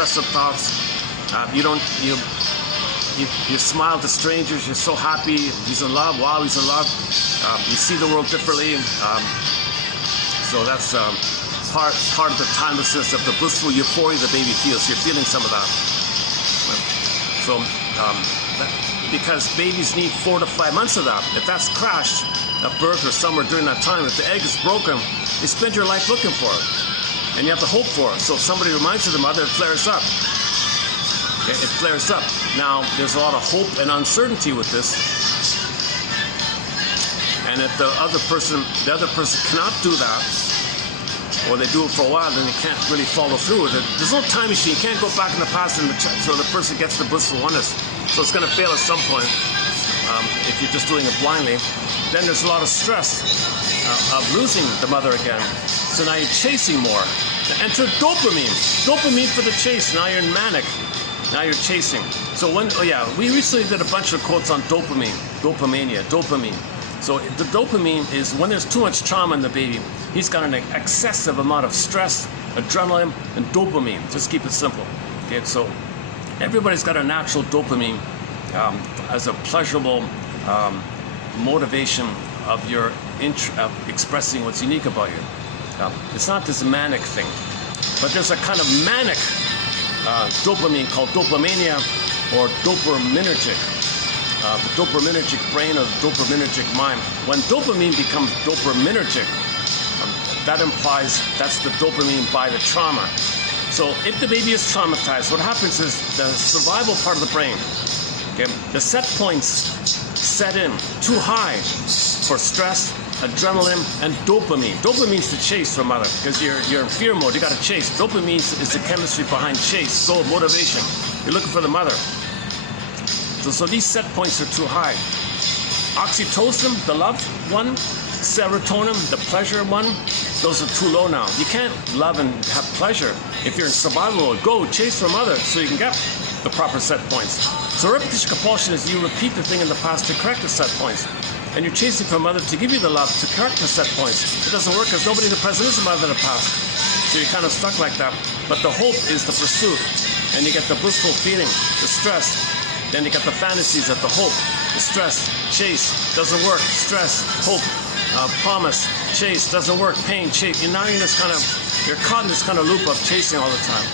obsessive thoughts. You smile to strangers. You're so happy. He's in love. Wow, he's in love. You see the world differently. So that's part of the timelessness of the blissful euphoria the baby feels. You're feeling some of that. So because babies need 4 to 5 months of that. If that's crashed at birth or somewhere during that time, if the egg is broken, you spend your life looking for it. And you have to hope for it. So if somebody reminds you of the mother, it flares up. Okay, it flares up. Now, there's a lot of hope and uncertainty with this. And if the other person cannot do that, or they do it for a while, then they can't really follow through with it. There's no time machine. You can't go back in the past so the person gets the blissful oneness. So it's going to fail at some point if you're just doing it blindly. Then there's a lot of stress of losing the mother again. So now you're chasing more. Now enter dopamine. Dopamine for the chase. Now you're in manic. Now you're chasing. So we recently did a bunch of quotes on dopamine. Dopamania. Dopamine. So the dopamine is when there's too much trauma in the baby. He's got an excessive amount of stress, adrenaline, and dopamine. Just keep it simple. Okay, so everybody's got a natural dopamine as a pleasurable motivation of your expressing what's unique about you. It's not this manic thing, but there's a kind of manic dopamine called dopamania or dopaminergic. The dopaminergic brain or the dopaminergic mind. When dopamine becomes dopaminergic, that implies that's the dopamine by the trauma. So if the baby is traumatized, what happens is the survival part of the brain, okay, the set points set in too high for stress, adrenaline, and dopamine. Dopamine's the chase for mother because you're in fear mode. You got to chase. Dopamine is the chemistry behind chase, goal, motivation. You're looking for the mother. So these set points are too high. Oxytocin, the love one, serotonin, the pleasure one, those are too low now. You can't love and have pleasure if you're in survival mode. Go chase for mother so you can get the proper set points. So repetition compulsion is you repeat the thing in the past to correct the set points. And you're chasing for mother to give you the love to correct the set points. It doesn't work because nobody in the present is a mother in the past. So you're kind of stuck like that. But the hope is the pursuit. And you get the blissful feeling, the stress. Then you get the fantasies of the hope, the stress, chase, doesn't work, stress, hope, promise, chase, doesn't work, pain, chase. And now you're caught in this kind of loop of chasing all the time.